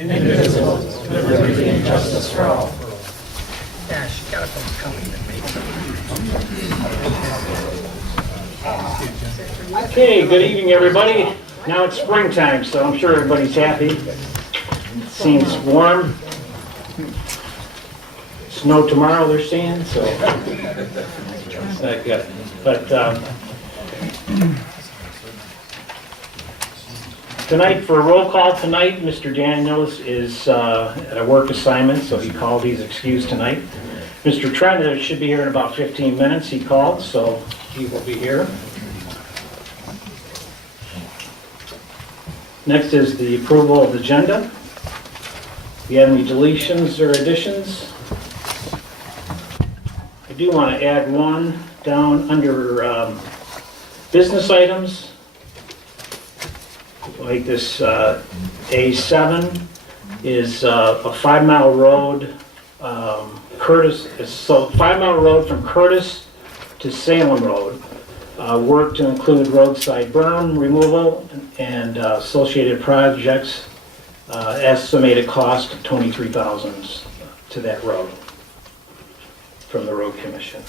indivisible, with liberty and justice for all. Okay, good evening, everybody. Now it's springtime, so I'm sure everybody's happy. It seems warm. Snow tomorrow, they're saying, so it's not good. But tonight, for a roll call tonight, Mr. Daniels is at a work assignment, so he called. He's excused tonight. Mr. Trent should be here in about 15 minutes. He called, so he will be here. Next is the approval of the agenda. Do you have any deletions or additions? I do want to add one down under business items. Like this A7 is a 5-mile road, so 5-mile road from Curtis to Salem Road. Work to include roadside berm removal and associated projects. Estimated cost of $23,000 to that road from the Road Commission.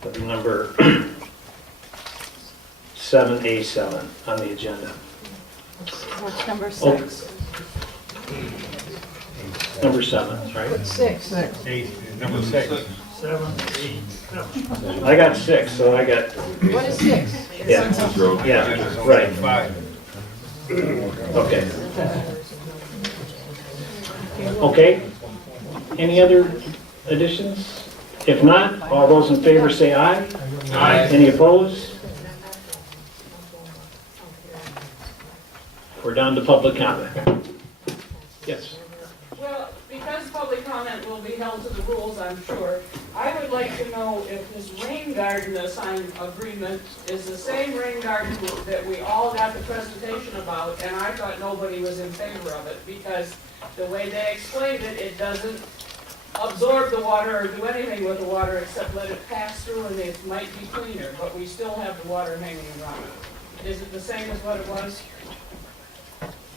But number 7A7 on the agenda. What's number 6? Number 7, right? What's 6? Number 6. 7, 8. I got 6, so I got, What is 6? yeah, right. 5. Okay. Okay. Any other additions? If not, all those in favor say aye. Aye. Any opposed? We're down to public comment. Yes. Well, because public comment will be held to the rules, I'm sure, I would like to know if this rain garden agreement is the same rain garden that we all got the presentation about, and I thought nobody was in favor of it, because the way they explained it, it doesn't absorb the water or do anything with the water except let it pass through, and it might be cleaner, but we still have the water hanging around it. Is it the same as what it was?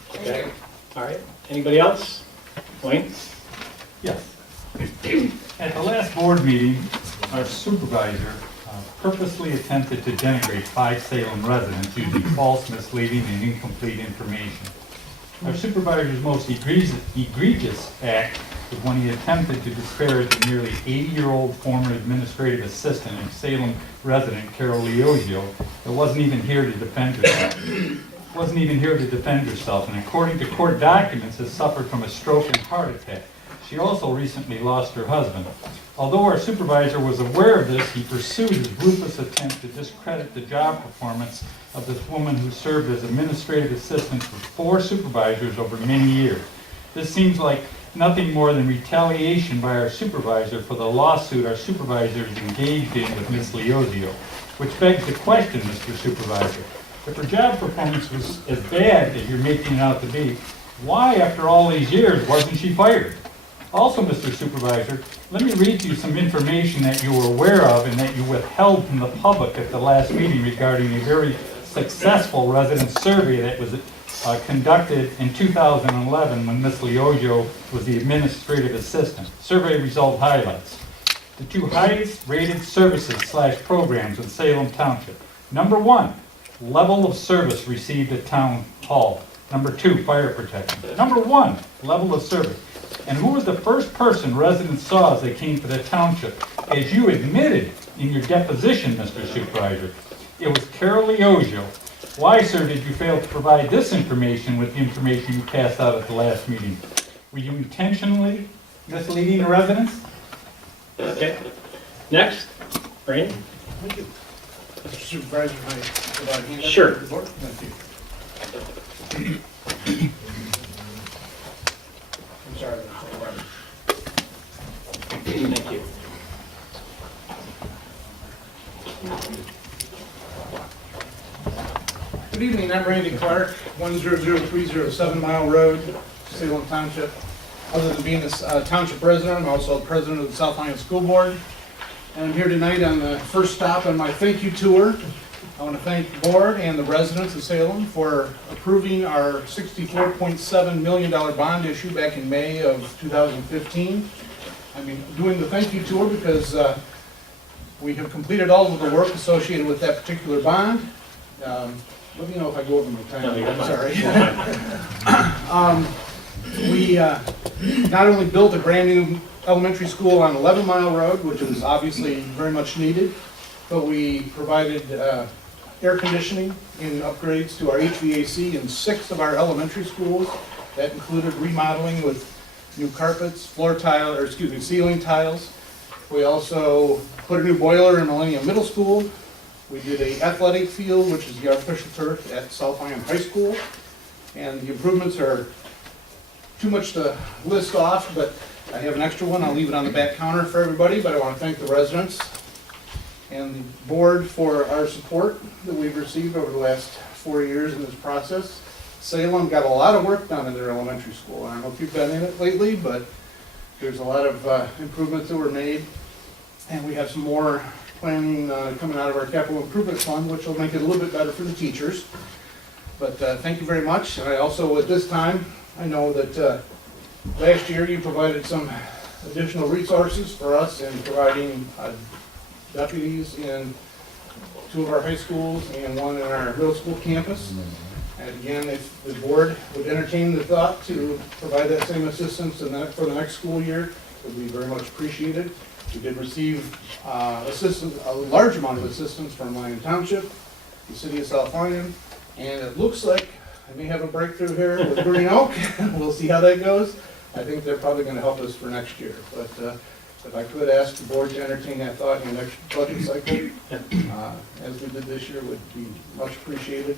Thank Okay. you. All right. Anybody else? Wayne? Yes. At the last board meeting, our supervisor purposely attempted to denigrate 5 Salem residents using false, misleading, and incomplete information. Our supervisor's most egregious act was when he attempted to disparage a nearly 80-year-old former administrative assistant and Salem resident, Carol Leozio, that wasn't even here to defend herself. And according to court documents, has suffered from a stroke and heart attack. She also recently lost her husband. Although our supervisor was aware of this, he pursued his ruthless attempt to discredit the job performance of this woman who served as administrative assistant for 4 supervisors over many years. This seems like nothing more than retaliation by our supervisor for the lawsuit our supervisor is engaged in with Ms. Leozio, which begs the question, Mr. Supervisor. If her job performance was as bad as you're making it out to be, why, after all these years, wasn't she fired? Also, Mr. Supervisor, let me read you some information that you were aware of and that you withheld from the public at the last meeting regarding a very successful resident survey that was conducted in 2011 when Ms. Leozio was the administrative assistant. Survey result highlights the 2 highest rated services/programs in Salem Township. Number 1, level of service received at Town Hall. Number 2, fire protection. Number 1, level of service. And who was the first person residents saw as they came to the township? As you admitted in your deposition, Mr. Supervisor, it was Carol Leozio. Why, sir, did you fail to provide this information with the information you passed out at the last meeting? Were you intentionally misleading the residents? Okay. Next. Brandon? Thank you. Mr. Supervisor, can I provide a hand up Sure. to the board? Thank you. I'm sorry. Thank you. Good evening, I'm Randy Clark, 10030 7 Mile Road, Salem Township. Other than being a township resident, I'm also president of the South Lyon School Board. And I'm here tonight on the first stop on my thank you tour I want to thank the board and the residents of Salem for approving our $64.7 million bond issue back in May of 2015. I mean, doing the thank you tour because we have completed all of the work associated with that particular bond. Let me know if I go over my time. No, you're I'm fine. sorry. We not only built a brand new elementary school on 11 Mile Road, which was obviously very much needed, but we provided air conditioning and upgrades to our HVAC in 6 of our elementary schools. That included remodeling with new carpets, ceiling tiles. We also put a new boiler in Millennium Middle School. We did a athletic field, which is the artificial turf at South Iron High School. And the improvements are too much to list off, but I have an extra one. I'll leave it on the back counter for everybody, but I want to thank the residents and the board for our support that we've received over the last 4 years in this process. Salem got a lot of work done in their elementary school. I don't know if you've been in it lately, but there's a lot of improvements that were made. And we have some more planning coming out of our capital improvement fund, which will make it a little bit better for the teachers. But thank you very much. And I also, at this time, I know that last year you provided some additional resources for us in providing deputies in 2 of our high schools and 1 in our middle school campus. And again, if the board would entertain the thought to provide that same assistance for the next school year, it would be very much appreciated. We did receive a large amount of assistance from Lyon Township, the city of South Lyon, and it looks like I may have a breakthrough here with Green Oak. We'll see how that goes. I think they're probably going to help us for next year. But if I could ask the board to entertain that thought in the next budget cycle, as we did this year, would be much appreciated.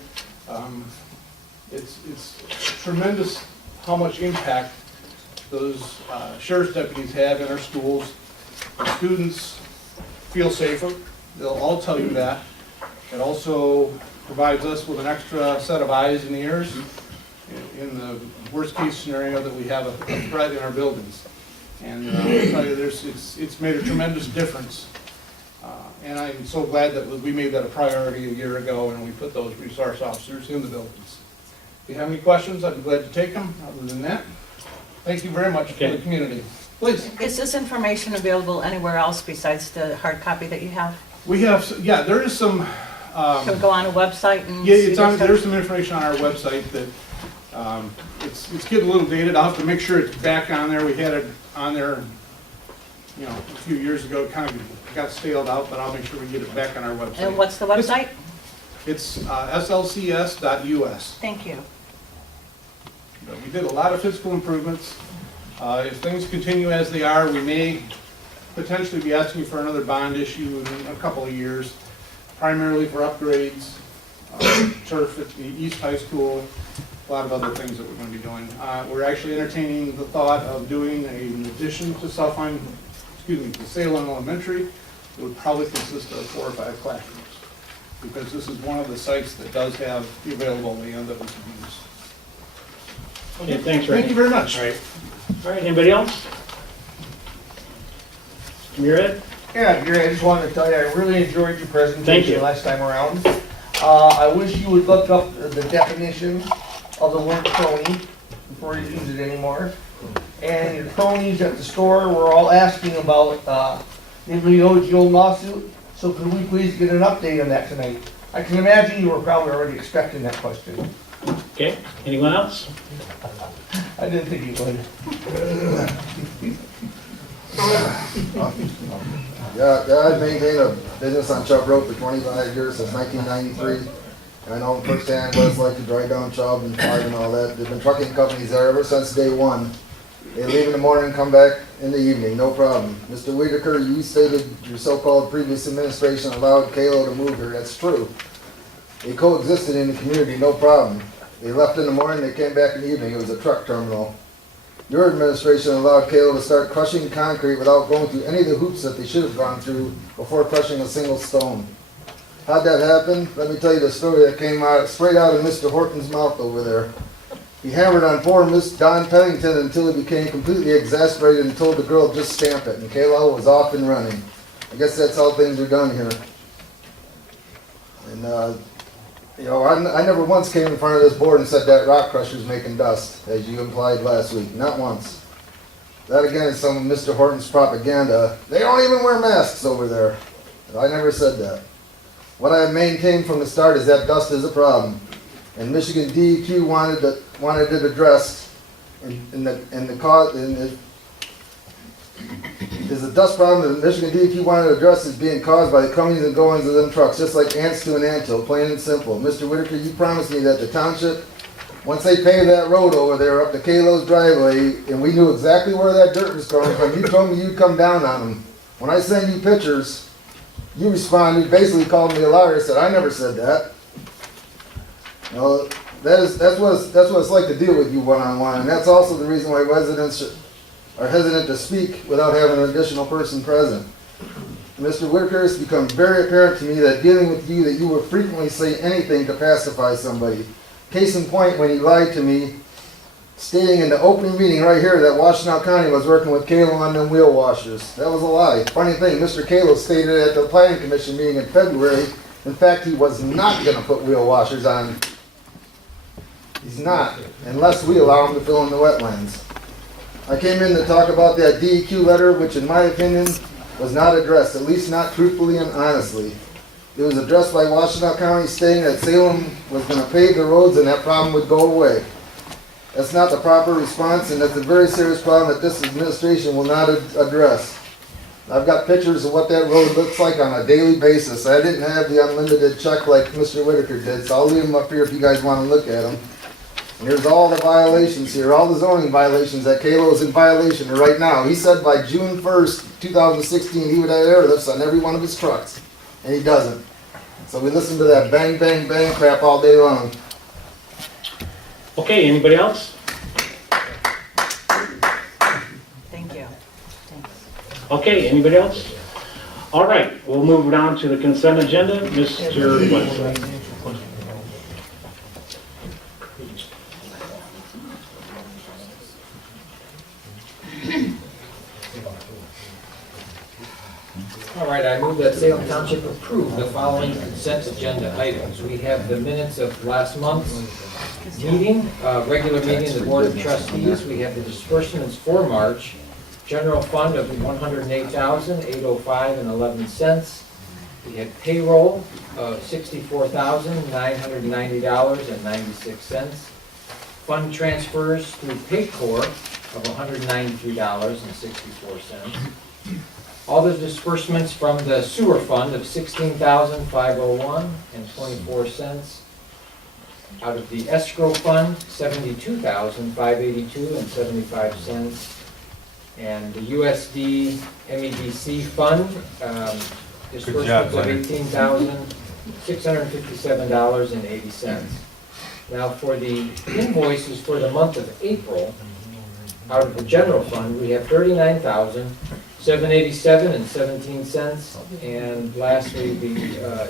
It's tremendous how much impact those sheriff's deputies have in our schools. The students feel safer. They'll all tell you that. It also provides us with an extra set of eyes and ears in the worst case scenario that we have a threat in our buildings. And I'll tell you, it's made a tremendous difference. And I'm so glad that we made that a priority a year ago and we put those resource officers in the buildings. If you have any questions, I'd be glad to take them. Other than that, thank you very much for the community. Please. Is this information available anywhere else besides the hard copy that you have? We have, yeah, there is some. Can we go on a website and Yeah, see it's on. this stuff? There's some information on our website that it's getting a little dated. I'll have to make sure it's back on there. We had it on there, you know, a few years ago. It kind of got staled out, but I'll make sure we get it back on our website. And what's the website? It's slcs.us. Thank you. We did a lot of physical improvements. If things continue as they are, we may potentially be asking for another bond issue in a couple of years, primarily for upgrades, turf at the East High School, a lot of other things that we're going to be doing. We're actually entertaining the thought of doing an addition to to Salem Elementary. It would probably consist of 4 or 5 classrooms, because this is one of the sites that does have the available land that we can use. Okay, thanks, Ray. Thank you very much. All right, anybody else? Murad? Yeah, Gary, I just wanted to tell you, I really enjoyed your Thank presentation you. last time around. I wish you would look up the definition of the word crony before you use it anymore. And your cronies at the store were all asking about the old lawsuit, so could we please get an update on that tonight? I can imagine you were probably already expecting that question. Okay, anyone else? I didn't think you would. Yeah, I've maintained a business on Chubb Road for 25 years, since 1993. I know firsthand what it's like to drive down Chubb and Five and all that. There've been trucking companies there ever since day one. They leave in the morning, come back in the evening, no problem. Mr. Whitaker, you stated your so-called previous administration allowed Kalo to move here. That's true. They coexisted in the community, no problem. They left in the morning, they came back in the evening. It was a truck terminal. Your administration allowed Kalo to start crushing concrete without going through any of the hoops that they should have gone through before crushing a single stone. How'd that happen? Let me tell you the story that came out straight out of Mr. Horton's mouth over there. He hammered on poor Miss Don Pennington until he became completely exasperated and told the girl just stamp it, and Kalo was off and running. I guess that's how things are done here. And And, you know, I never once came in front of this board and said that rock crusher's making dust, as you implied last week, not once. That again is some of Mr. Horton's propaganda. They don't even wear masks over there. I never said that. What I have maintained from the start is that dust is a problem. And Michigan DEQ wanted it addressed, and the cause is a dust problem that Michigan DEQ wanted to address is being caused by the comings and goings of them trucks, just like ants to an anthill, plain and simple. Mr. Whitaker, you promised me that the township, once they paved that road over there up to Kalo's driveway, and we knew exactly where that dirt was coming from, you told me you'd come down on them. When I sent you pictures, you responded, basically called me a liar, said I never said that. You know, that's what it's like to deal with you one-on-one, and that's also the reason why residents are hesitant to speak without having an additional person present. Mr. Whitaker, it's become very apparent to me that dealing with you, that you will frequently say anything to pacify somebody. Case in point, when he lied to me, stating in the opening meeting right here that Washtenaw County was working with Kalo on them wheel washers. That was a lie. Funny thing, Mr. Kalo stated at the Planning Commission meeting in February, in fact, he was not going to put wheel washers on. He's not, unless we allow him to fill in the wetlands. I came in to talk about that DEQ letter, which in my opinion was not addressed, at least not truthfully and honestly. It was addressed by Washtenaw County stating that Salem was going to pave the roads and that problem would go away. That's not the proper response, and that's a very serious problem that this administration will not address. I've got pictures of what that road looks like on a daily basis. I didn't have the unlimited check like Mr. Whitaker did, so I'll leave them up here if you guys want to look at them. And here's all the violations here, all the zoning violations that Kalo is in violation of right now. He said by June 1st, 2016, he would have airlifts on every one of his trucks, and he doesn't. So we listen to that bang, bang, bang crap all day long. Okay, anybody else? Thank you. Thanks. Okay, anybody else? All right, we'll move on to the consent agenda. Mr. West. All right, I move that Salem Township approve the following consent agenda items. We have the minutes of last month's meeting, regular meeting of the Board of Trustees. We have the disbursements for March, general fund of $108,805.11. We had payroll of $64,990.96. Fund transfers through Paycor of $193.64. All the disbursements from the sewer fund of $16,501.24. Out of the escrow fund, $72,582.75. And the USD MEDC fund, disbursements of $18,657.80. Now for the invoices for the month of April, out of the general fund, we have $39,787.17, and lastly, the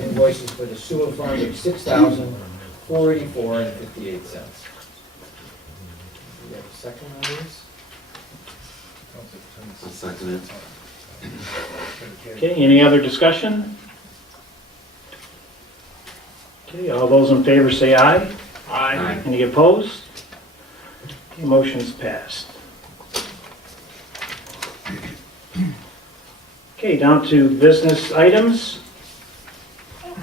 invoices for the sewer fund of $6,484.58. Do you have a second on these? I'll second it. Okay, any other discussion? Okay, all those in favor say aye. Aye. Any opposed? Okay, motion's passed. Okay, down to business items.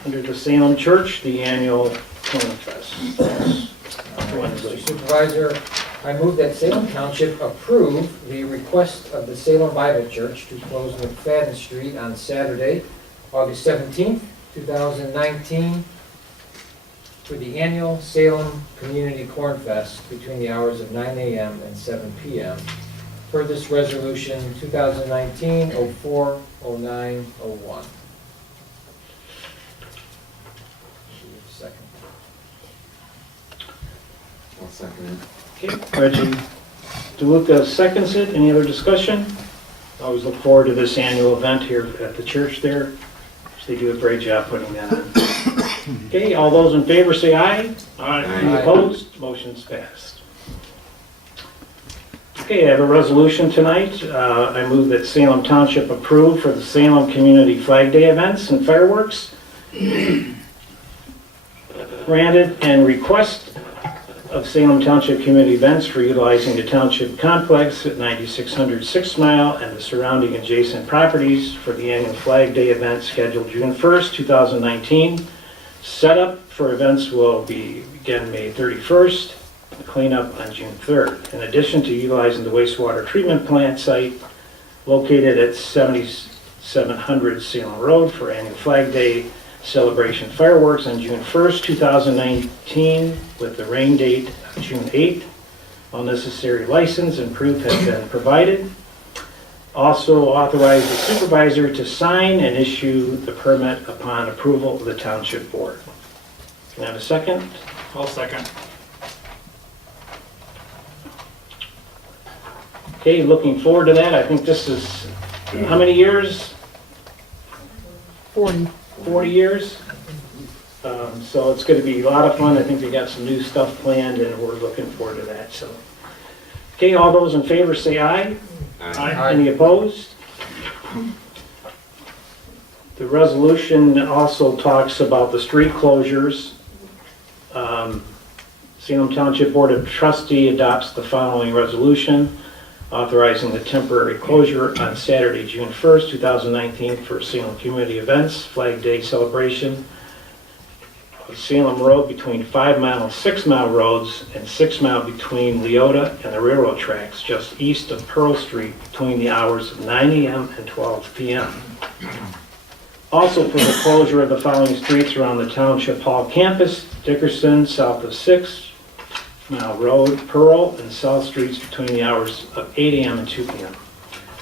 Under the Salem Church, the annual Corn Fest. Mr. Supervisor, I move that Salem Township approve the request of the Salem Bible Church to close McFadden Street on Saturday, August 17th, 2019, for the annual Salem Community Corn Fest between the hours of 9 a.m. and 7 p.m. Per this resolution 2019-04-09-01. Second. I'll second it. Okay, Reggie DeLuca seconds it. Any other discussion? I always look forward to this annual event here at the church there. They do a great job putting that on. Okay, all those in favor say aye. Aye. Any opposed? Motion's passed. Okay, I have a resolution tonight. I move that Salem Township approve for the Salem Community Flag Day events and fireworks. granted, and request of Salem Township Community Events for utilizing the Township Complex at 9600 6 Mile and the surrounding adjacent properties for the annual Flag Day event scheduled June 1st, 2019. Setup for events will begin May 31st, the cleanup on June 3rd. In addition to utilizing the wastewater treatment plant site located at 7700 Salem Road for annual Flag Day celebration fireworks on June 1st, 2019, with the rain date of June 8th. All necessary license and proof have been provided. Also authorize the supervisor to sign and issue the permit upon approval of the Township Board. Can I have a second? I'll second. Okay, looking forward to that. I think this is, how many years? 40 years. So it's going to be a lot of fun. I think they got some new stuff planned and we're looking forward to that. So, okay, all those in favor say aye. Aye. Any opposed? The resolution also talks about the street closures. Salem Township Board of Trustee adopts the following resolution authorizing the temporary closure on Saturday, June 1st, 2019 for Salem community events, Flag Day celebration of Salem Road between 5 Mile and 6 Mile roads and 6 Mile between Leota and the railroad tracks just east of Pearl Street between the hours of 9 a.m. and 12 p.m. Also for the closure of the following streets around the Township Hall campus, Dickerson south of 6 Mile Road, Pearl, and South Streets between the hours of 8 a.m. and 2 p.m.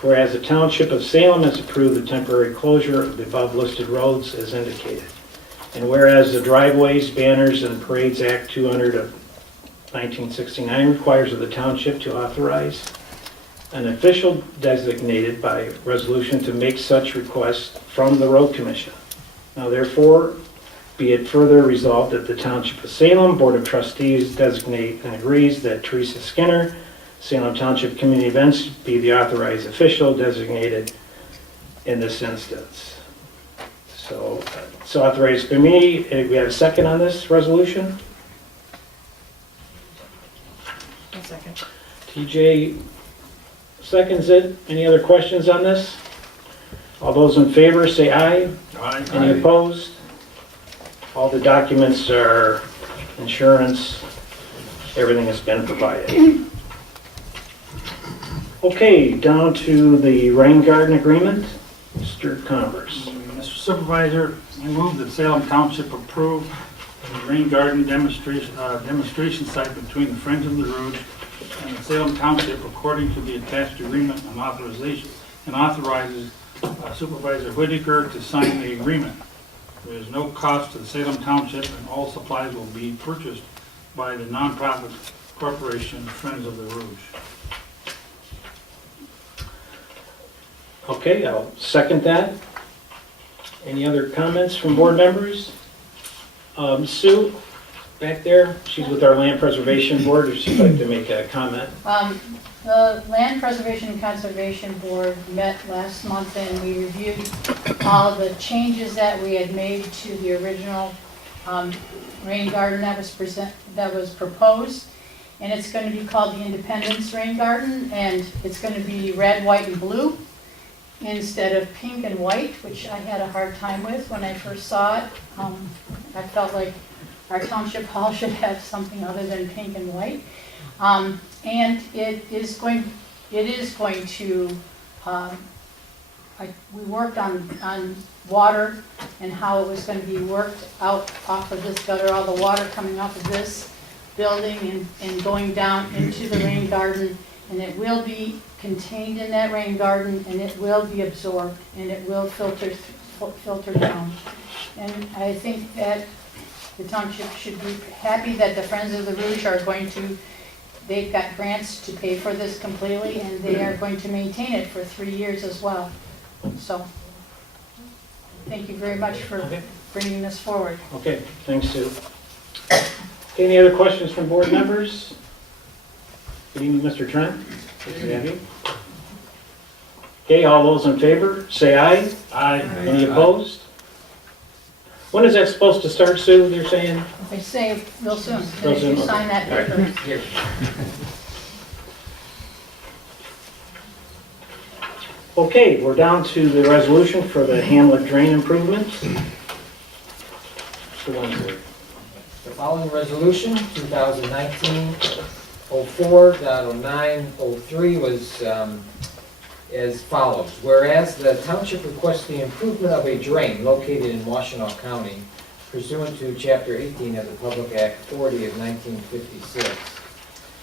Whereas the Township of Salem has approved the temporary closure of the above listed roads as indicated. And whereas the Driveways, Banners, and Parades Act 200 of 1969 requires of the Township to authorize an official designated by resolution to make such request from the Road Commission. Now therefore, be it further resolved that the Township of Salem Board of Trustees designate and agrees that Teresa Skinner, Salem Township Community Events, be the authorized official designated in this instance. So it's authorized by me. We have a second on this resolution? A second. TJ seconds it. Any other questions on this? All those in favor say aye. Aye. Any opposed? All the documents are insurance, everything has been provided. Okay, down to the rain garden agreement. Mr. Converse. Mr. Supervisor, I move that Salem Township approve the rain garden demonstration site between the Friends of the Rouge and the Salem Township according to the attached agreement and authorization, and authorizes Supervisor Whitaker to sign the agreement. There is no cost to the Salem Township and all supplies will be purchased by the nonprofit corporation Friends of the Rouge. Okay, I'll second that. Any other comments from board members? Sue, back there, she's with our Land Preservation Board, if she'd like to make a comment. The Land Preservation and Conservation Board met last month and we reviewed all the changes that we had made to the original rain garden that was proposed. And it's going to be called the Independence Rain Garden, and it's going to be red, white, and blue instead of pink and white, which I had a hard time with when I first saw it. I felt like our township hall should have something other than pink and white. And it is going to, we worked on water and how it was going to be worked out off of this gutter, all the water coming off of this building and going down into the rain garden. And it will be contained in that rain garden and it will be absorbed and it will filter down. And I think that the township should be happy that the Friends of the Rouge are going to, they've got grants to pay for this completely and they are going to maintain it for 3 years as well. So, thank you very much for bringing this forward. Okay, thanks, Sue. Okay, any other questions from board members? Good evening, Mr. Trent. Good to have you. Okay, all those in favor, say aye. Aye. Any opposed? When is that supposed to start, Sue, you're saying? I say real soon, as Real soon as soon, you okay. sign that All right. paper. Here. Okay, we're down to the resolution for the Hamlet drain improvements. So one here. The following resolution, 2019-04.0903, was as follows. Whereas the township requests the improvement of a drain located in Washtenaw County pursuant to Chapter 18 of the Public Act 40 of 1956,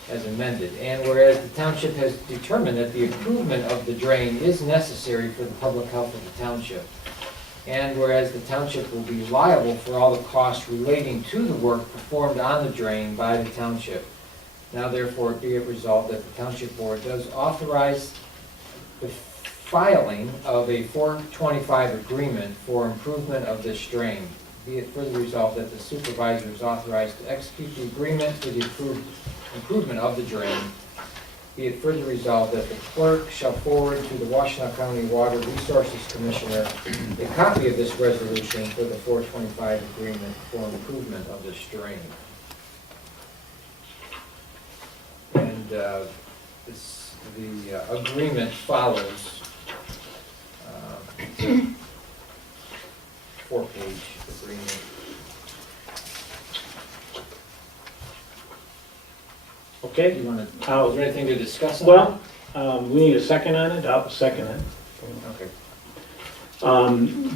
as amended. And whereas the township has determined that the improvement of the drain is necessary for the public health of the township. And whereas the township will be liable for all the costs relating to the work performed on the drain by the township. Now therefore be it resolved that the township board does authorize the filing of a 425 agreement for improvement of this drain. Be it further resolved that the supervisor is authorized to execute the agreement for the improvement of the drain. Be it further resolved that the clerk shall forward to the Washtenaw County Water Resources Commissioner a copy of this resolution for the 425 agreement for improvement of this drain. And the agreement follows it's a 4-page agreement. Okay? You want to, I'll- is there anything to discuss on Well, we need a second on it, I'll second it. that? Okay.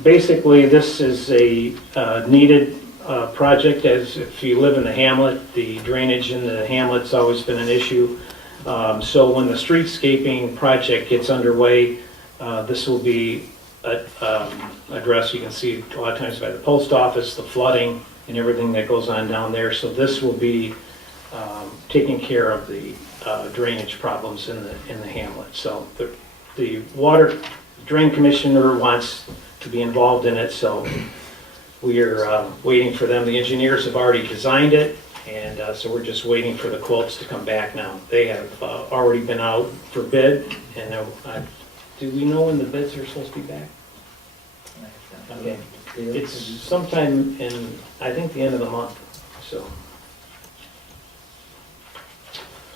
Basically, this is a needed project, as if you live in the hamlet, the drainage in the hamlet's always been an issue. So when the streetscaping project gets underway, this will be addressed. You can see a lot of times by the post office, the flooding and everything that goes on down there. So this will be taking care of the drainage problems in the hamlet. So the water drain commissioner wants to be involved in it, so we are waiting for them. The engineers have already designed it, and so we're just waiting for the quotes to come back now. They have already been out for bid, and do we know when the bids are supposed to be back? Okay, it's sometime in, I think, the end of the month, so.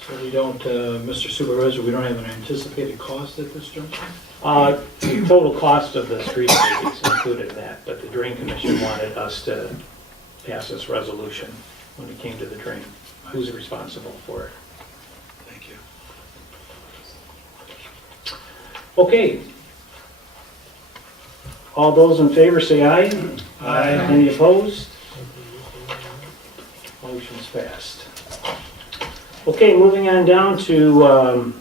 So we don't, Mr. Supervisor, we don't have an anticipated cost at this juncture? The total cost of the street is included in that, but the drain commission wanted us to pass this resolution when it came to the drain. Who's responsible for it? Thank you. Okay. All those in favor say aye. Aye. Any opposed? Motion's passed. Okay, moving on down to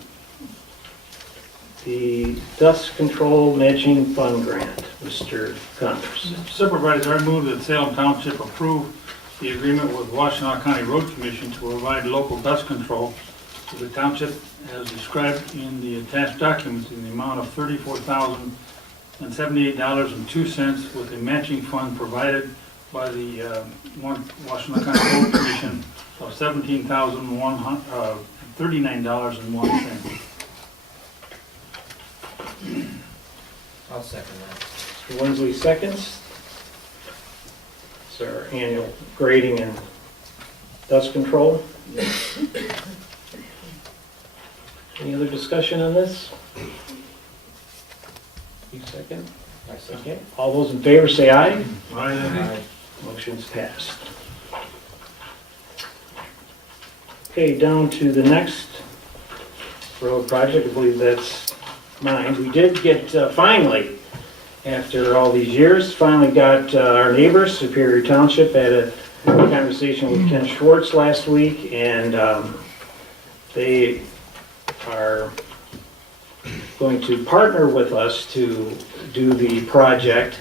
the dust control matching fund grant. Mr. Connors. Supervisor, I move that Salem Township approve the agreement with Washtenaw County Road Commission to provide local dust control to the township as described in the attached documents in the amount of $34,078.02 with a matching fund provided by the Washtenaw County Road Commission of $17,139.01. I'll second that. Mr. Winsley seconds. It's our annual grading and dust control. Any other discussion on this? You second? I second. Okay. All those in favor say aye. Aye. Motion's passed. Okay, down to the next road project. I believe that's mine. We did get, finally, after all these years, finally got our neighbors, Superior Township, had a conversation with Ken Schwartz last week, and they are going to partner with us to do the project,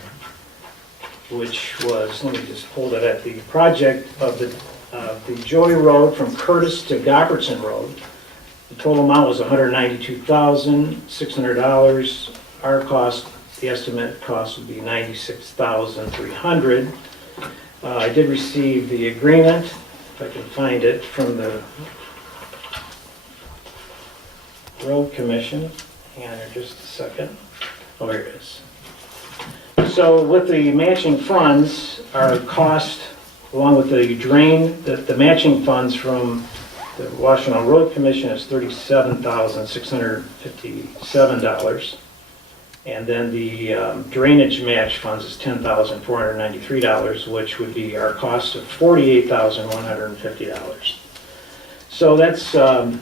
which was, let me just pull that at the project of the Joy Road from Curtis to Gobbertson Road. The total amount was $192,600. Our cost, the estimate cost would be $96,300. I did receive the agreement, if I can find it, from the Road Commission. Hang on here just a second. Oh, here it is. So with the matching funds, our cost, along with the drain, the matching funds from the Washington Road Commission is $37,657. And then the drainage match funds is $10,493, which would be our cost of $48,150. So that's a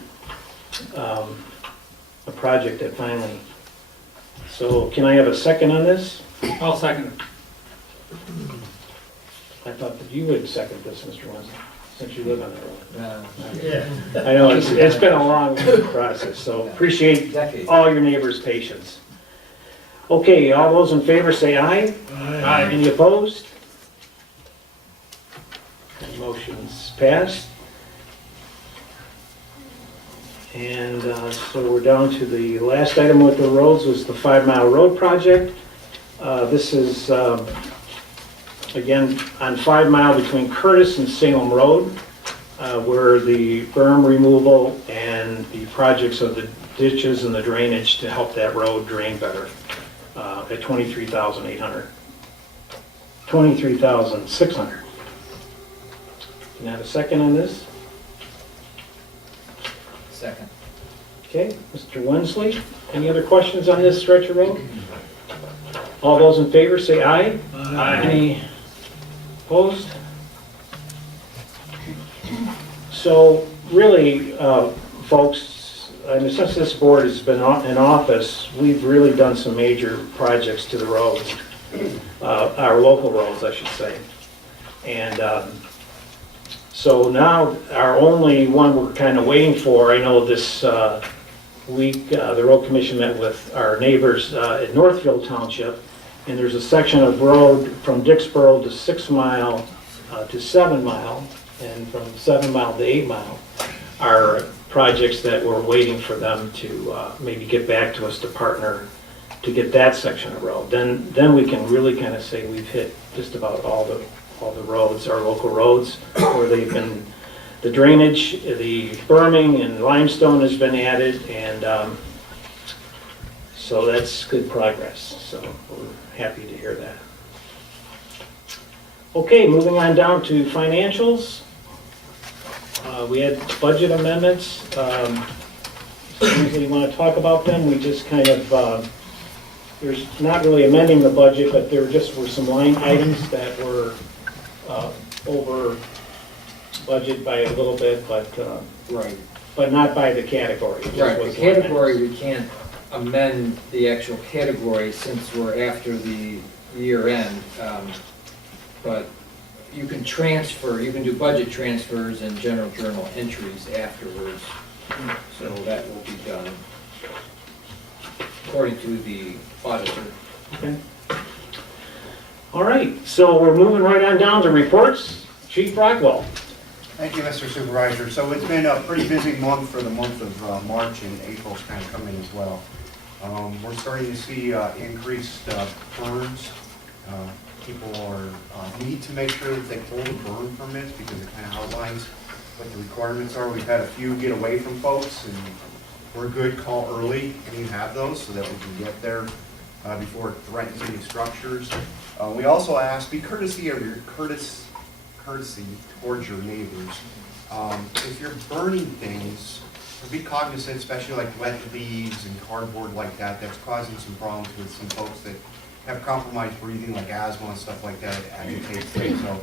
project that finally, so can I have a second on this? I'll second it. I thought that you would second this, Mr. Wenzel, since you live on the road. Yeah. I know, it's been a long process, so appreciate Decades. all your neighbors' patience. Okay, all those in favor say aye. Aye. Any opposed? Motion's passed. And so we're down to the last item with the roads was the 5 Mile Road project. This is, again, on 5 Mile between Curtis and Salem Road, where the berm removal and the projects of the ditches and the drainage to help that road drain better at $23,800. $23,600. Can I have a second on this? Second. Okay, Mr. Wensley, any other questions on this stretch of road? All those in favor say aye. Aye. Any opposed? So really, folks, since this board has been in office, we've really done some major projects to the roads, our local roads, I should say. And so now our only one we're kind of waiting for, I know this week, the road commission met with our neighbors at Northfield Township, and there's a section of road from Dixboro to 6 Mile to 7 Mile, and from 7 Mile to 8 Mile are projects that we're waiting for them to maybe get back to us to partner to get that section of road. Then we can really kind of say we've hit just about all the roads, our local roads, where they've been, the drainage, the berming and limestone has been added, and so that's good progress. So we're happy to hear that. Okay, moving on down to financials. We had budget amendments. Usually you want to talk about them, we just kind of, there's not really amending the budget, but there just were some line items that were over budget by a little bit, but Right. but not by the category. It just Right, the was line category, items. we can't amend the actual category since we're after the year end. But you can transfer, you can do budget transfers and general journal entries afterwards. So that will be done according to the auditor. Okay. All right, so we're moving right on down to reports. Chief Rockwell. Thank you, Mr. Supervisor. So it's been a pretty busy month for the month of March, and April's kind of coming as well. We're starting to see increased burns. People need to make sure that they pull the burn permits because it kind of outlines what the requirements are. We've had a few get away from folks, and we're good, call early when you have those so that we can get there before it threatens any structures. We also ask, be courtesy towards your neighbors. If you're burning things, be cognizant, especially like wet leaves and cardboard like that, that's causing some problems with some folks that have compromised breathing, like asthma and stuff like that. It agitates things. So,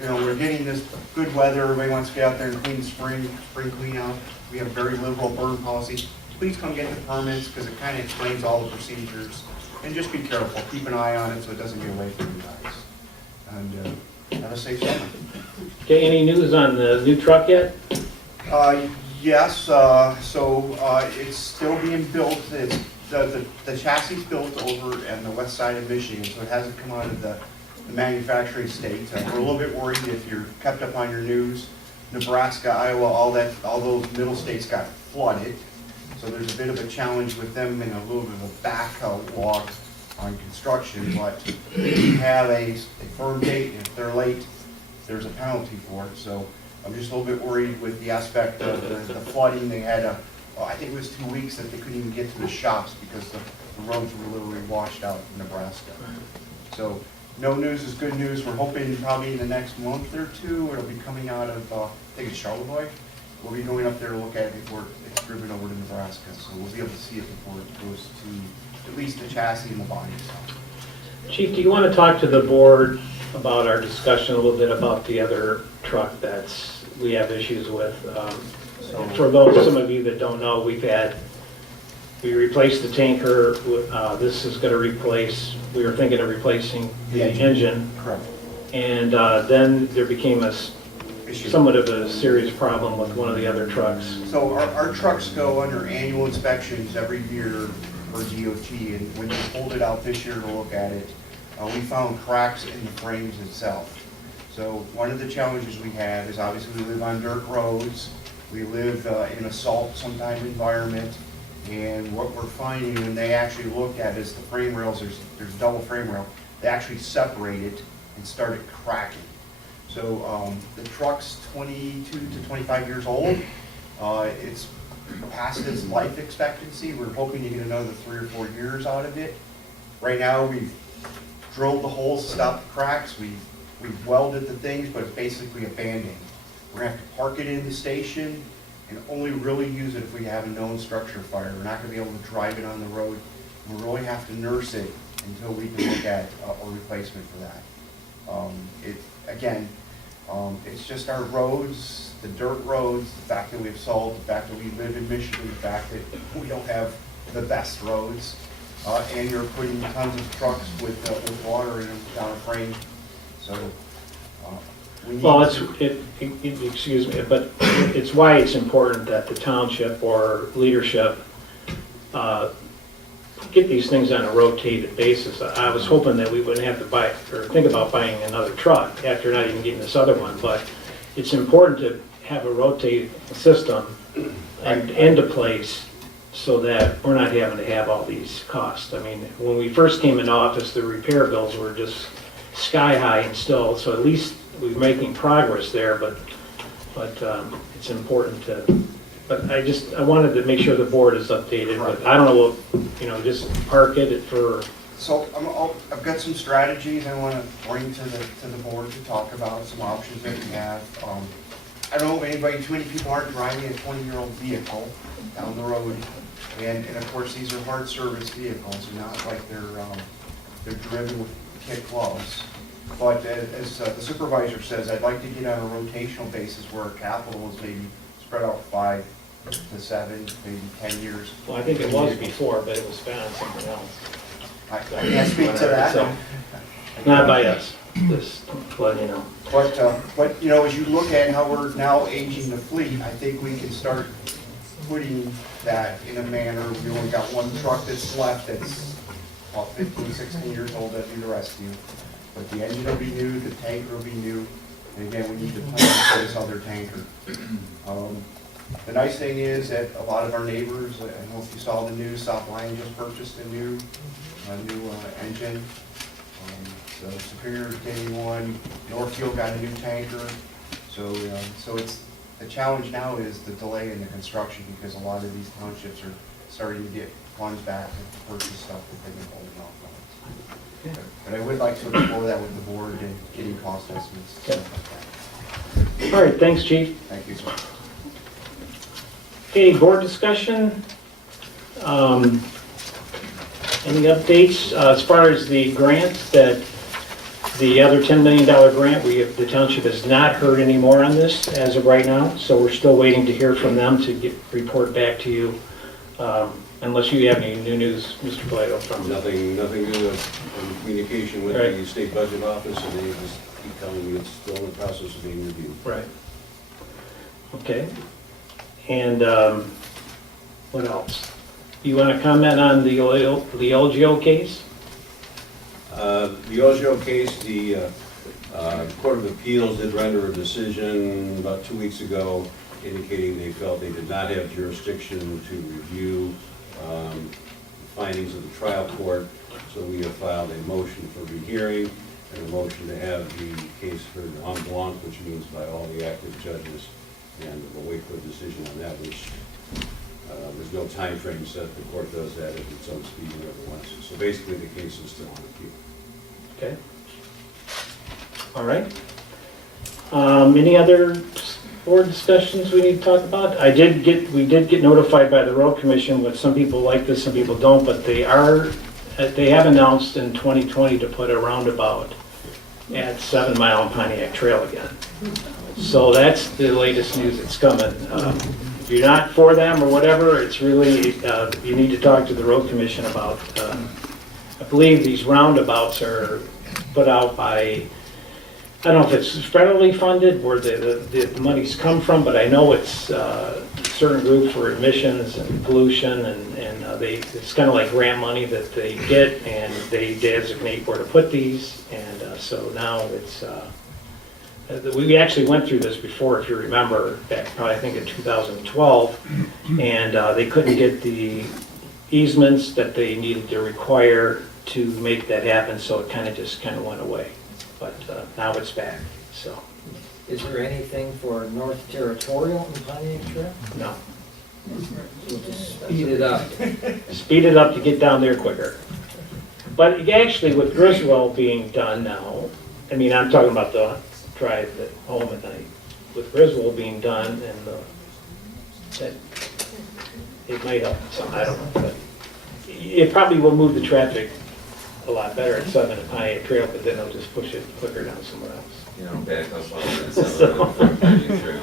you know, we're getting this good weather. Everybody wants to get out there and clean spring clean out. We have a very liberal burn policy. Please come get the permits because it kind of explains all the procedures. And just be careful. Keep an eye on it so it doesn't get away from you guys. And have a safe summer. Okay, any news on the new truck yet? Yes, so it's still being built. It's, the chassis is built over on the west side of Michigan, so it hasn't come out of the manufacturing state. We're a little bit worried if you're kept up on your news. Nebraska, Iowa, all those middle states got flooded. So there's a bit of a challenge with them and a little bit of a backlog on construction, but we have a firm date. If they're late, there's a penalty for it. So I'm just a little bit worried with the aspect of the flooding. They had I think it was 2 weeks that they couldn't even get to the shops because the roads were literally washed out in Nebraska. So no news is good news. We're hoping probably in the next month or two, it'll be coming out of, I think it's Charlevoix. We'll be going up there to look at it before it's driven over to Nebraska. So we'll be able to see it before it goes to at least the chassis and the body. Chief, do you want to talk to the board about our discussion a little bit about the other truck we have issues with? For those, some of you that don't know, we replaced the tanker. This is going to we were thinking of replacing the engine. Correct. And then there became somewhat of a serious problem with one of the other trucks. So our trucks go under annual inspections every year for DOT, and when they pulled it out this year to look at it, we found cracks in the frames itself. So one of the challenges we have is obviously we live on dirt roads, we live in a salt sometimes environment, and what we're finding when they actually look at is the frame rails, there's double frame rail, they actually separated and started cracking. So the truck's 22 to 25 years old. It's past its life expectancy. We're hoping to get another 3 or 4 years out of it. Right now, we've drilled the holes to stop the cracks. We've welded the things, but it's basically a Band-Aid. We're gonna have to park it in the station and only really use it if we have a known structure fire. We're not gonna be able to drive it on the road. We really have to nurse it until we can look at a replacement for that. It's just our roads, the dirt roads, the fact that we have salt, the fact that we live in Michigan, the fact that we don't have the best roads, and you're putting tons of trucks with water in them down a frame. So we need excuse me, but it's why it's important that the township or leadership get these things on a rotated basis. I was hoping that we wouldn't have to buy or think about buying another truck after not even getting this other one, but it's important to have a rotated system into place so that we're not having to have all these costs. I mean, when we first came into office, the repair bills were just sky high and still, so at least we're making progress there, but it's important to. But I wanted to make sure the board is updated, but I don't know, just park it for. So I've got some strategies I want to bring to the board to talk about, some options that we have. I don't know if too many people aren't driving a 20-year-old vehicle down the road, and of course these are hard service vehicles, they're not like they're driven with kid gloves. But as the supervisor says, I'd like to get on a rotational basis where our capital is maybe spread out 5 to 7, maybe 10 years. Well, I think it was before, but it was spent on something else. I can't speak to that. So, not by us, just letting you know. But as you look at how we're now aging the fleet, I think we can start putting that in a manner. We only got one truck that's left that's about 15, 16 years old that need a rescue. But the engine will be new, the tanker will be new, and again, we need to plan for this other tanker. The nice thing is that a lot of our neighbors, I don't know if you saw the news, South Lyon just purchased a new engine. So Superior's getting one, Northfield got a new tanker. So it's, the challenge now is the delay in the construction because a lot of these townships are starting to get funds back to purchase stuff that they've been holding off on. But I would like to explore that with the board and getting cost estimates. All right, thanks, Chief. Thank you, sir. Okay, board discussion. Any updates as far as the grant that the other $10 million grant? The township has not heard any more on this as of right now, so we're still waiting to hear from them to report back to you. Unless you have any new news, Mr. Plato, from Nothing new in communication with the state budget office, and they just keep telling me it's still in the process of being reviewed. Right. Okay. And what else? You want to comment on the LGO case? The LGO case, the Court of Appeals did render a decision about 2 weeks ago indicating they felt they did not have jurisdiction to review findings of the trial court, so we have filed a motion for rehearing and a motion to have the case heard en blanc, which means by all the active judges, and we'll wait for a decision on that, which there's no time frame set. The court does that at its own speed whenever it wants to. So basically the case is still on appeal. Okay. All right. Any other board discussions we need to talk about? We did get notified by the road commission, but some people like this, some people don't, but they have announced in 2020 to put a roundabout at 7 Mile and Pontiac Trail again. So that's the latest news that's coming. If you're not for them or whatever, it's really, you need to talk to the road commission about, I believe these roundabouts are put out by, I don't know if it's federally funded where the money's come from, but I know it's certain groups for emissions and pollution, and it's kind of like grant money that they get, and they designate where to put these, and so now it's, we actually went through this before, if you remember, back probably I think in 2012, and they couldn't get the easements that they needed to require to make that happen, so it kind of went away. But now it's back, so. Is there anything for North Territorial in Pontiac Trail? No. We'll just speed it up. Speed it up to get down there quicker. But actually with Griswold being done now, I mean, I'm talking about the drive home at night. With Griswold being done and that it might help some, I don't know. But it probably will move the traffic a lot better at 7 and Pontiac Trail, but then they'll just push it quicker down somewhere else. You know, back up on that, from Pontiac Trail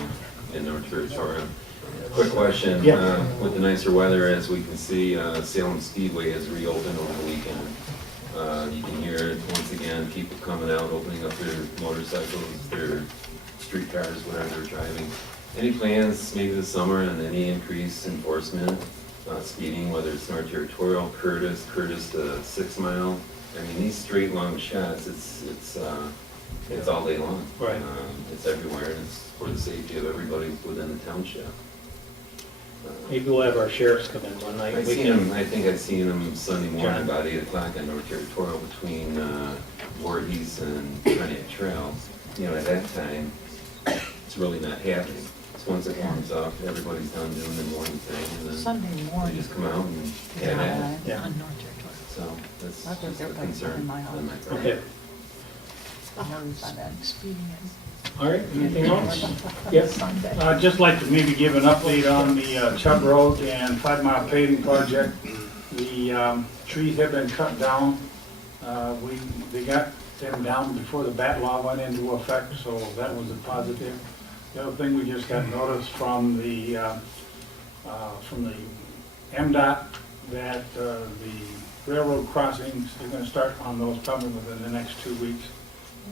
in North Territorial. Quick question, Yeah. With the nicer weather, as we can see, Salem Speedway has reopened over the weekend. You can hear it once again, people coming out, opening up their motorcycles, their street cars, whatever they're driving. Any plans maybe this summer on any increased enforcement, speeding, whether it's North Territorial, Curtis to 6 Mile? I mean, these straight long shots, it's all day long. Right. It's everywhere, and it's for the safety of everybody within the township. Maybe we'll have our sheriffs come in one night. I think I've seen them Sunday morning about 8 o'clock on North Territorial between Voorhees and Pontiac Trail. You know, at that time, it's really not happening. It's once it warms up, everybody's done doing the morning thing, and then Sunday morning. they just come out and have at it. Yeah. On North Territory. So that's I think just a they're concern in my house. on my part. Okay. Speeding All right, anything else? Yes. I'd just like to maybe give an update on the Chubb Road and 5 Mile paving project. The trees have been cut down. They got them down before the bat law went into effect, so that was a positive. The other thing, we just got notice from the MDOT that the railroad crossings, they're gonna start on those probably within the next 2 weeks.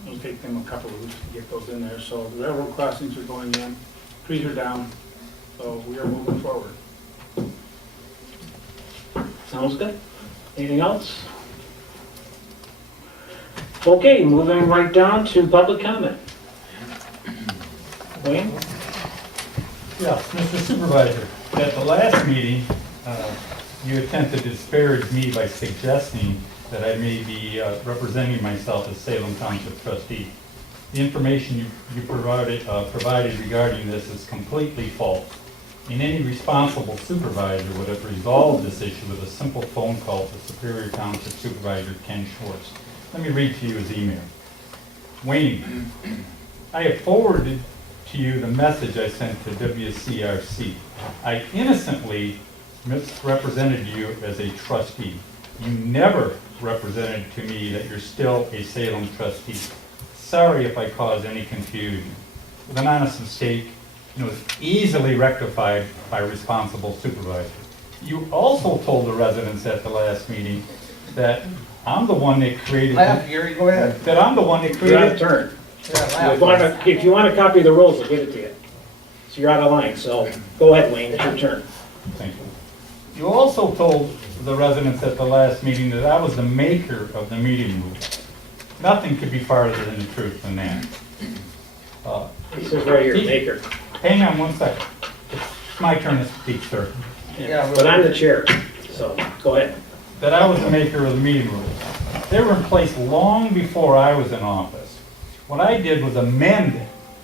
It'll take them a couple of weeks to get those in there. So the railroad crossings are going in, trees are down, so we are moving forward. Sounds good. Anything else? Okay, moving right down to public comment. Wayne? Yes, Mr. Supervisor, at the last meeting, you attempted to disparage me by suggesting that I may be representing myself as Salem Township trustee. The information you provided regarding this is completely false. And any responsible supervisor would have resolved this issue with a simple phone call to Superior Township Supervisor Ken Schwartz. Let me read to you his email. Wayne, I have forwarded to you the message I sent to WCRC. I innocently misrepresented you as a trustee. You never represented to me that you're still a Salem trustee. Sorry if I caused any confusion. With an honest mistake, it was easily rectified by a responsible supervisor. You also told the residents at the last meeting that I'm the one that created. Gary, go ahead. That I'm the one that You're out created. of turn. Yeah, If you want a copy of the rules, I'll give it to you. So you're out of line, so go ahead, Wayne, it's your turn. Thank you. You also told the residents at the last meeting that I was the maker of the meeting rules. Nothing could be farther than the truth than that. It says right here, maker. Hang on one second. It's my turn to speak, sir. Yeah, But I'm the chair, so go ahead. That I was the maker of the meeting rules. They were in place long before I was in office. What I did was amend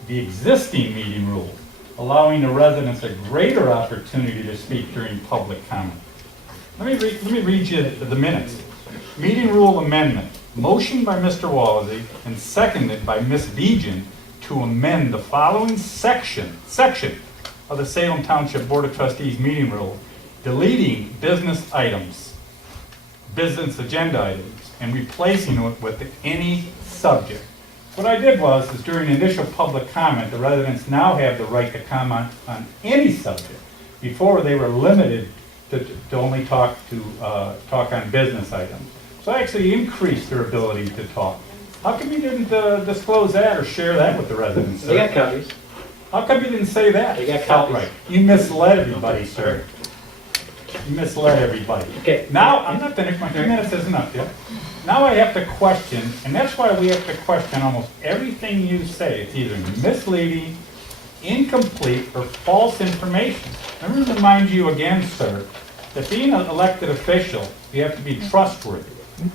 the existing meeting rules, allowing the residents a greater opportunity to speak during public comment. Let me read you the minutes. Meeting rule amendment. Motion by Mr. Wallasey and seconded by Ms. Beejan to amend the following section of the Salem Township Board of Trustees meeting rule, deleting business items, business agenda items, and replacing it with any subject. What I did was, is during initial public comment, the residents now have the right to comment on any subject. Before, they were limited to only talk on business items. So I actually increased their ability to talk. How come you didn't disclose that or share that with the residents, sir? They got copies. How come you didn't say that? They got copies. Outright. You misled everybody, sir. You misled everybody. Okay. Now, I'm not finished, my 2 minutes isn't up yet. Now I have to question, and that's why we have to question almost everything you say. It's either misleading, incomplete, or false information. Let me remind you again, sir, that being an elected official, you have to be trustworthy.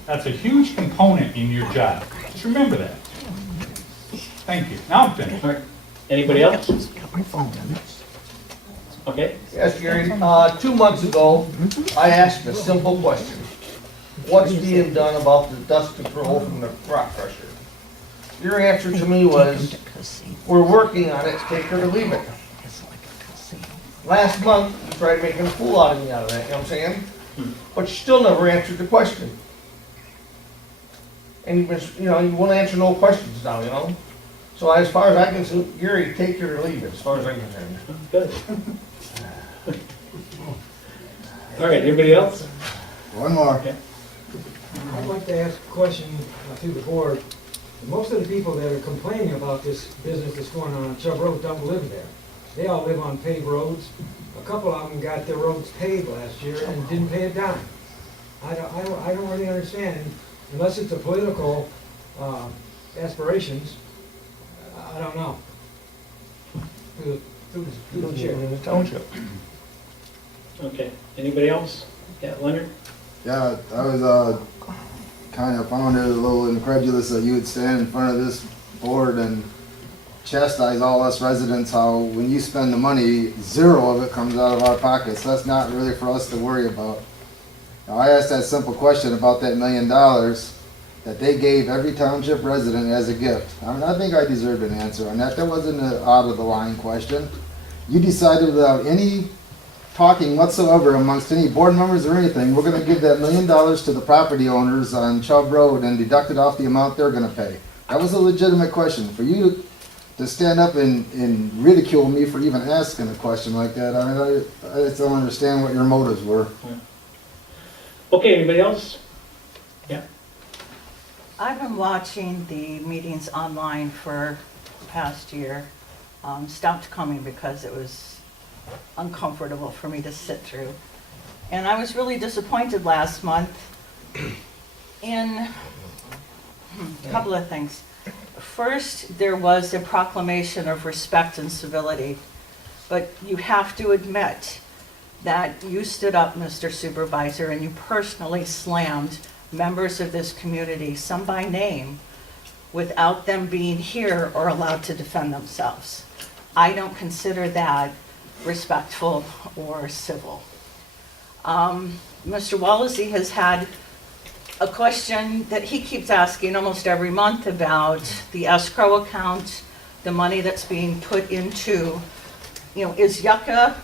That's a huge component in your job. Just remember that. Thank you. Now I'm finished. All right. Anybody else? Okay. Yes, Gary, 2 months ago, I asked a simple question. What's being done about the dust control from the rock crusher? Your answer to me was, we're working on it, take it or leave it. Last month, you tried making a fool out of me out of that, you know what I'm saying? But you still never answered the question. And you won't answer no questions now, you know? So as far as I can see, Gary, take it or leave it, as far as I'm concerned. Good. All right, anybody else? One more. Okay. I'd like to ask a question to the board. Most of the people that are complaining about this business that's going on Chubb Road don't live there. They all live on paved roads. A couple of them got their roads paved last year and didn't pay it down. I don't really understand, unless it's a political aspirations, I don't know. Through the chair. In the township. Okay, anybody else? Yeah, Leonard? Yeah, I was, kind of found it a little incredulous that you would stand in front of this board and chastise all us residents how when you spend the money, zero of it comes out of our pockets. That's not really for us to worry about. Now, I asked that simple question about that $1 million that they gave every township resident as a gift. I mean, I think I deserved an answer on that. That wasn't an out of the line question. You decided without any talking whatsoever amongst any board members or anything, we're gonna give that $1 million to the property owners on Chubb Road and deduct it off the amount they're gonna pay. That was a legitimate question. For you to stand up and ridicule me for even asking a question like that, I mean, I just don't understand what your motives were. Okay, anybody else? Yeah. I've been watching the meetings online for the past year. Stopped coming because it was uncomfortable for me to sit through. And I was really disappointed last month in a couple of things. First, there was a proclamation of respect and civility, but you have to admit that you stood up, Mr. Supervisor, and you personally slammed members of this community, some by name, without them being here or allowed to defend themselves. I don't consider that respectful or civil. Mr. Wallasey has had a question that he keeps asking almost every month about the escrow account, the money that's being put into, is Yucca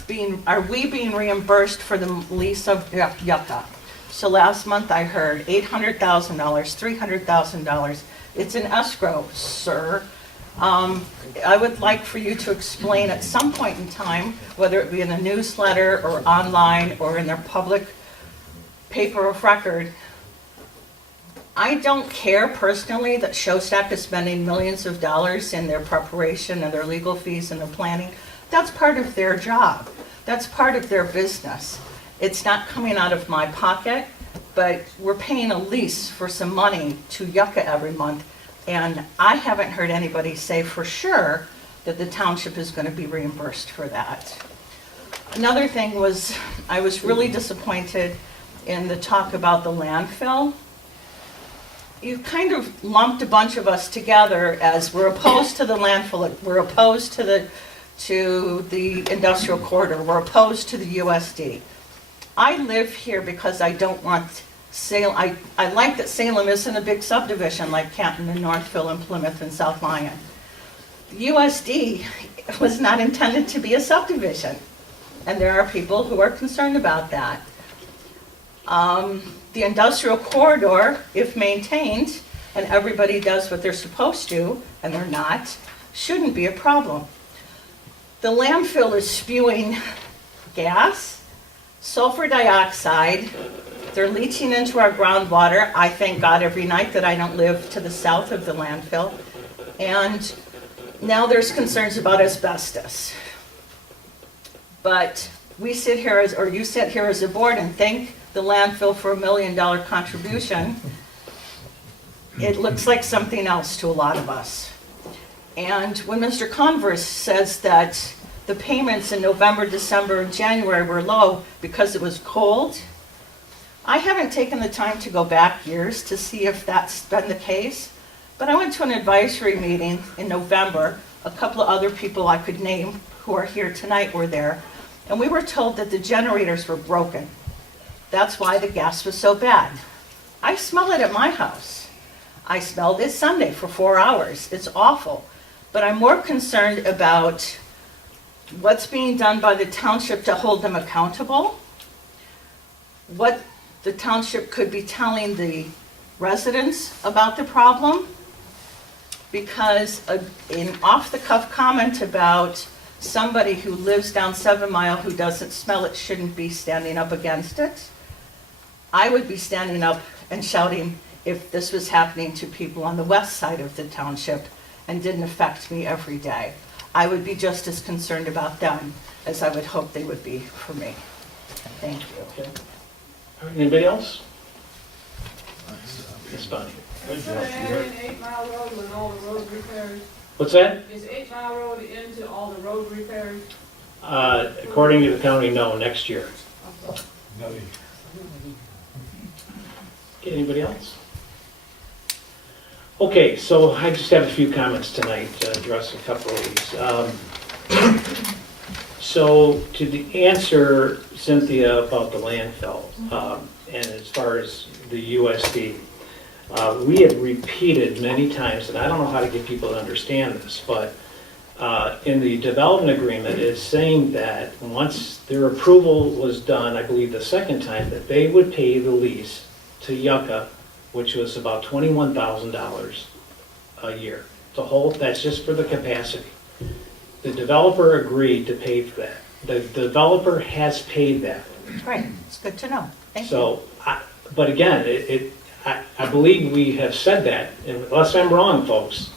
are we being reimbursed for the lease of Yucca? So last month I heard $800,000, $300,000. It's an escrow, sir. I would like for you to explain at some point in time, whether it be in the newsletter or online or in their public paper of record. I don't care personally that Showstack is spending millions of dollars in their preparation and their legal fees and their planning. That's part of their job. That's part of their business. It's not coming out of my pocket, but we're paying a lease for some money to Yucca every month. And I haven't heard anybody say for sure that the township is going to be reimbursed for that. Another thing was, I was really disappointed in the talk about the landfill. You kind of lumped a bunch of us together as we're opposed to the landfill, we're opposed to the industrial corridor, we're opposed to the USD. I live here because I don't want I like that Salem isn't a big subdivision like Canton and Northville and Plymouth and South Lyon. USD was not intended to be a subdivision, and there are people who are concerned about that. The industrial corridor, if maintained, and everybody does what they're supposed to, and they're not, shouldn't be a problem. The landfill is spewing gas, sulfur dioxide, they're leaching into our groundwater. I thank God every night that I don't live to the south of the landfill. And now there's concerns about asbestos. But we sit here as, or you sit here as a board and thank the landfill for $1 million contribution. It looks like something else to a lot of us. And when Mr. Converse says that the payments in November, December, and January were low because it was cold, I haven't taken the time to go back years to see if that's been the case, but I went to an advisory meeting in November. A couple of other people I could name who are here tonight were there, and we were told that the generators were broken. That's why the gas was so bad. I smell it at my house. I smelled it Sunday for 4 hours. It's awful. But I'm more concerned about what's being done by the township to hold them accountable, what the township could be telling the residents about the problem, because an off-the-cuff comment about somebody who lives down 7 Mile who doesn't smell it shouldn't be standing up against it. I would be standing up and shouting if this was happening to people on the west side of the township and didn't affect me every day. I would be just as concerned about them as I would hope they would be for me. Thank you. Okay. All right, anybody else? Ms. Bonnie. Is it adding 8 Mile Road with all the road repairs? What's that? Is 8 Mile Road into all the road repairs? According to the county, no, next year. Okay, anybody else? Okay, so I just have a few comments tonight to address a couple of these. So to answer Cynthia about the landfill, and as far as the USD, we have repeated many times, and I don't know how to get people to understand this, but in the development agreement is saying that once their approval was done, I believe the second time, that they would pay the lease to Yucca, which was about $21,000 a year to hold. That's just for the capacity. The developer agreed to pay for that. The developer has paid that. Great, it's good to know. Thank you. So, but again, I believe we have said that, unless I'm wrong, folks,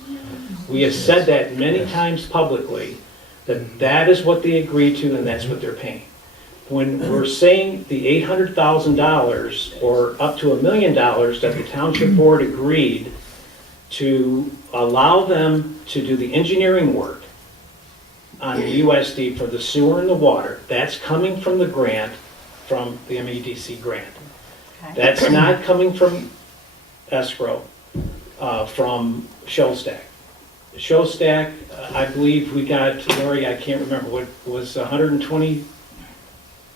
we have said that many times publicly, that that is what they agreed to and that's what they're paying. When we're saying the $800,000 or up to $1 million that the township board agreed to allow them to do the engineering work on the USD for the sewer and the water, that's coming from the grant, from the MEDC grant. Okay. That's not coming from escrow, from Shellstack. Shellstack, I believe we got, Lori, I can't remember, what was 120,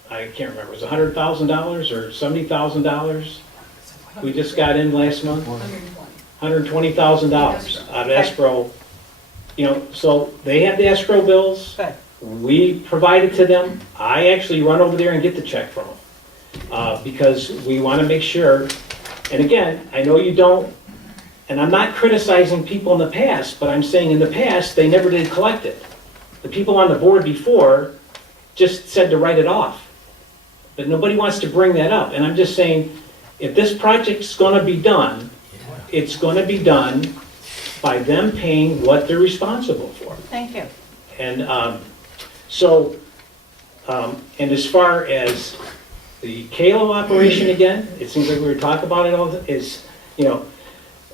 I can't remember, it was $100,000 or $70,000 we just got in last month? $120,000 out of escrow. You know, so they have the escrow bills. Good. We provide it to them. I actually run over there and get the check from them. Because we want to make sure, and again, I know you don't, and I'm not criticizing people in the past, but I'm saying in the past, they never did collect it. The people on the board before just said to write it off. But nobody wants to bring that up. And I'm just saying, if this project's going to be done, it's going to be done by them paying what they're responsible for. Thank you. And and as far as the Kalo operation again, it seems like we were talking about it all, is, you know,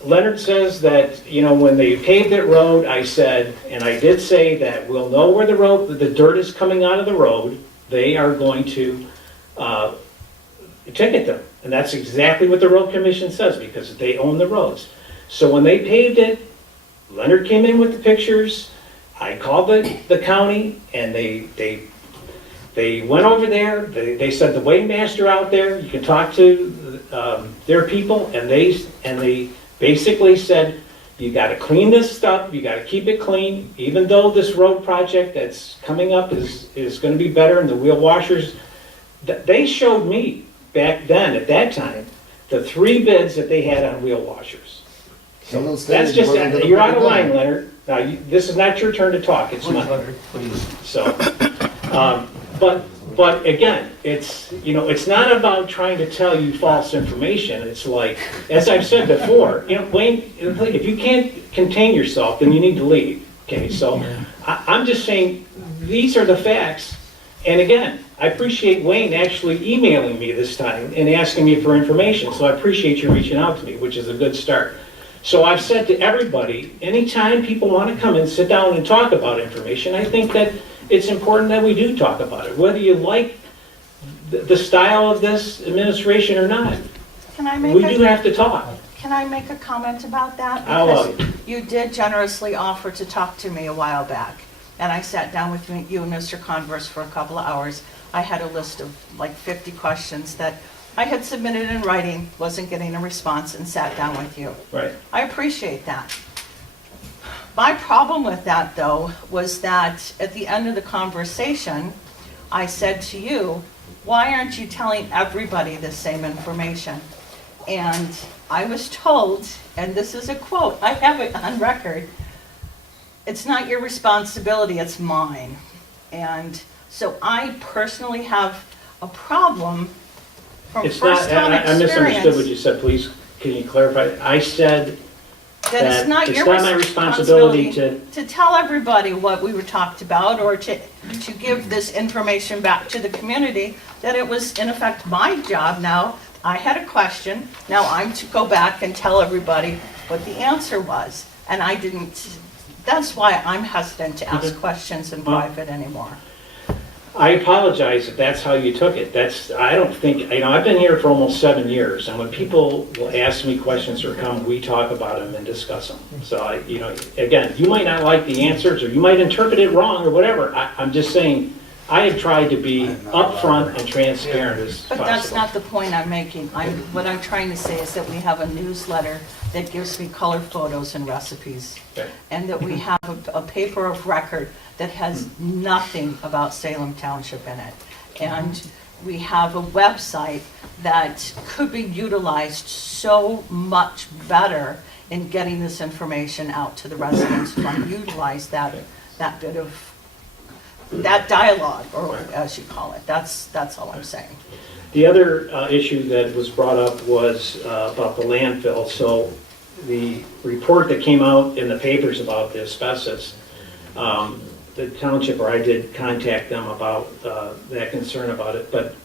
Leonard says that, you know, when they paved that road, I said, and I did say that we'll know where the dirt is coming out of the road, they are going to ticket them. And that's exactly what the road commission says, because they own the roads. So when they paved it, Leonard came in with the pictures, I called the county, and they They went over there, they sent the waymaster out there, you can talk to their people, and they basically said, you gotta clean this stuff, you gotta keep it clean, even though this road project that's coming up is gonna be better, and the wheel washers, they showed me back then, at that time, the 3 bids that they had on wheel washers. That's just, you're out of line, Leonard. Now, this is not your turn to talk, it's mine. So, but again, it's, you know, it's not about trying to tell you false information. It's like, as I've said before, you know, Wayne, if you can't contain yourself, then you need to leave. Okay, so I'm just saying, these are the facts. And again, I appreciate Wayne actually emailing me this time and asking me for information. So I appreciate you reaching out to me, which is a good start. So I've said to everybody, anytime people want to come and sit down and talk about information, I think that it's important that we do talk about it, whether you like the style of this administration or not. Can I make We do have to talk. Can I make a comment about that? I'll allow you. Because you did generously offer to talk to me a while back, and I sat down with you and Mr. Converse for a couple of hours. I had a list of like 50 questions that I had submitted in writing, wasn't getting a response, and sat down with you. Right. I appreciate that. My problem with that, though, was that at the end of the conversation, I said to you, why aren't you telling everybody the same information? And I was told, and this is a quote, I have it on record, it's not your responsibility, it's mine. And so I personally have a problem from It's not, first-time I misunderstood what experience. you said. Please, can you clarify? I said That it's not your my responsibility to tell everybody what we were talked about, or to give this information back to the community, that it was in effect my job now. I had a question, now I'm to go back and tell everybody what the answer was. And I didn't, that's why I'm hesitant to ask questions in private anymore. I apologize if that's how you took it. I don't think, you know, I've been here for almost 7 years, and when people will ask me questions or come, we talk about them and discuss them. So you know, again, you might not like the answers, or you might interpret it wrong, or whatever. I'm just saying, I have tried to be upfront and transparent as But possible. that's not the point I'm making. What I'm trying to say is that we have a newsletter that gives me color photos and recipes. Okay. And that we have a paper of record that has nothing about Salem Township in it. And we have a website that could be utilized so much better in getting this information out to the residents who want to utilize that bit of, that dialogue, or as you call it. That's all I'm saying. The other issue that was brought up was about the landfill. So the report that came out in the papers about the asbestos, the township, or I did contact them about that concern about it, but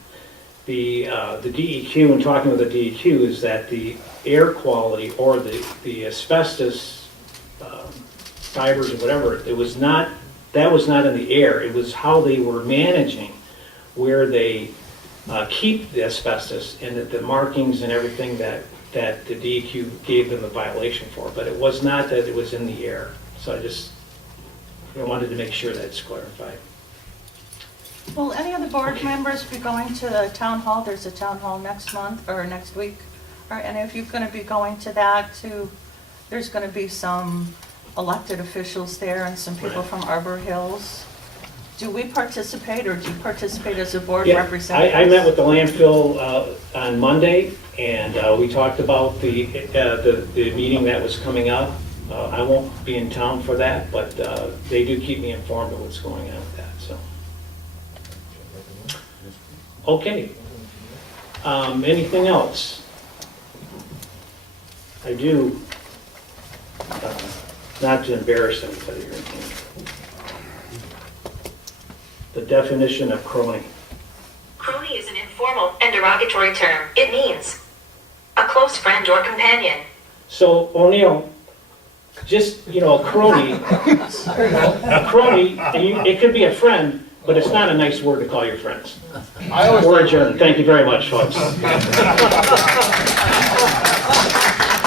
the DEQ, and talking with the DEQ, is that the air quality, or the asbestos fibers or whatever, that was not in the air. It was how they were managing, where they keep the asbestos, and the markings and everything that the DEQ gave them a violation for. But it was not that it was in the air. So I wanted to make sure that's clarified. Will any of the board members be going to the town hall? There's a town hall next month, or next week. Are any of you going to be going to that too? There's going to be some elected officials there and some people from Arbor Hills. Do we participate, or do you participate as a board Yeah, representative? I met with the landfill on Monday, and we talked about the meeting that was coming up. I won't be in town for that, but they do keep me informed of what's going on with that. So, okay. Anything else? I do, not to embarrass anybody or anything. The definition of crony. Crony is an informal and derogatory term. It means a close friend or companion. So, O'Neill, just, you know, a crony, it could be a friend, but it's not a nice word to call your friends. We're adjourned. Thank you very much, folks.